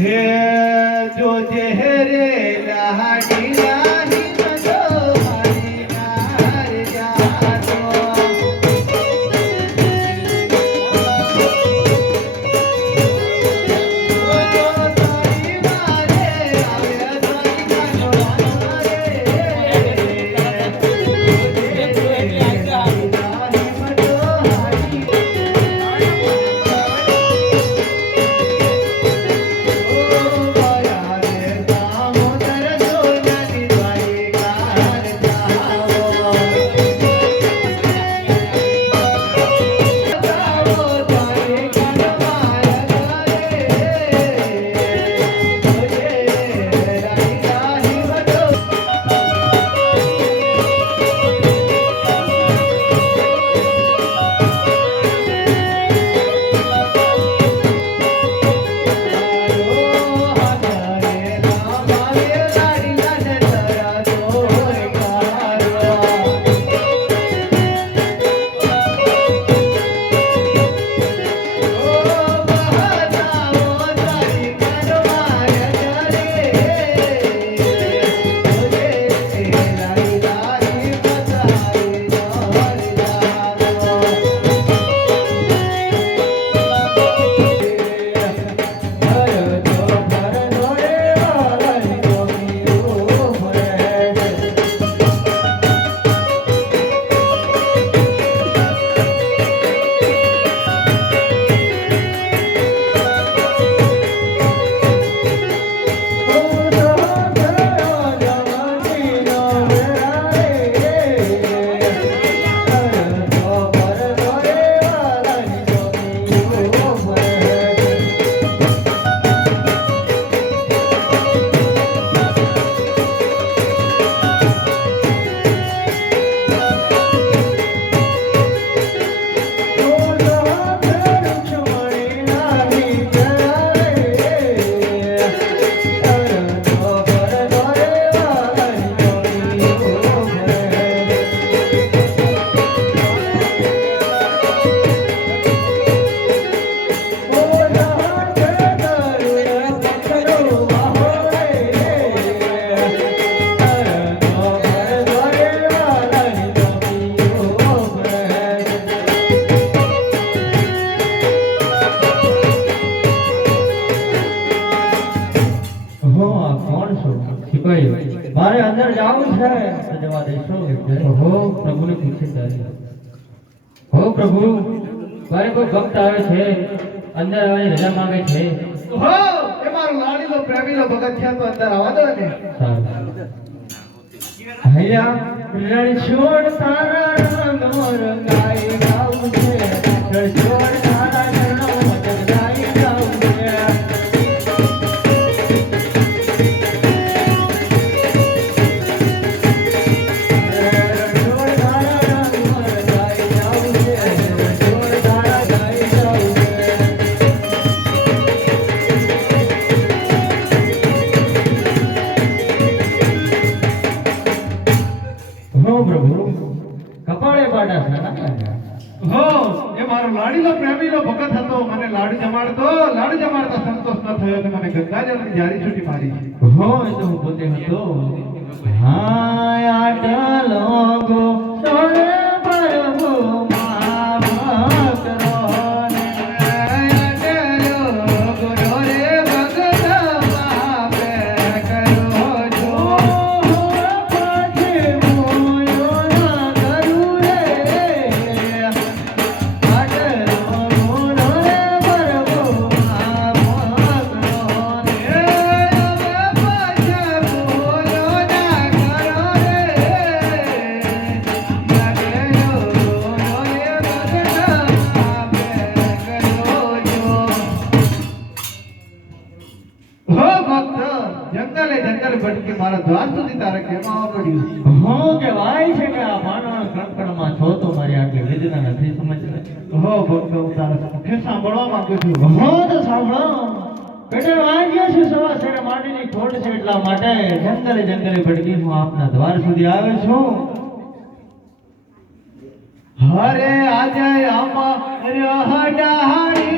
હે જો ચહેરે લાડી લાડી મારે અંદર જાવું છે તો જવા દેશો હો પ્રભુને પૂછે તારી હો પ્રભુ મારે કોઈ ભક્ત આવે છે અંદર આવવાની રજા માંગે છે હો એ મારો લાડીલો પ્રેમીલો ભગત છે તો અંદર આવવા દો ને સારું હૈયા રણ છોડ તારા રંગ મોર ગાઈ ગાવું છે રણ છોડ તારા રંગ મોર ગાઈ ગાવું છે હો એ મારો લાડીલો પ્રેમીલો ભગત હતો મને લાડુ જમાડતા સંતોષ ન થયો તો મને ગંગાજળની જારી છૂટી મારી હો એ તો હું પોતે હતો હા આટા લોગો સોને પ્રભુ ભટકી મારા દ્વાર સુધી તારે કેમ આવવા પડ્યું હો કે વાય છે કે આ માનવ કંકણમાં છો તો મારી આટલી વેદના નથી સમજતા હો ભક્ત હું તારા મુખે સાંભળવા માંગુ છું હો તો સાંભળો બેટા વાગ્યો છે સવા શેરે માટીની ખોટ છે એટલા માટે જંગલે જંગલે ભટકી હું આપના દ્વાર સુધી આવ્યો છું હરે આજે આમાં રહ ડાહડી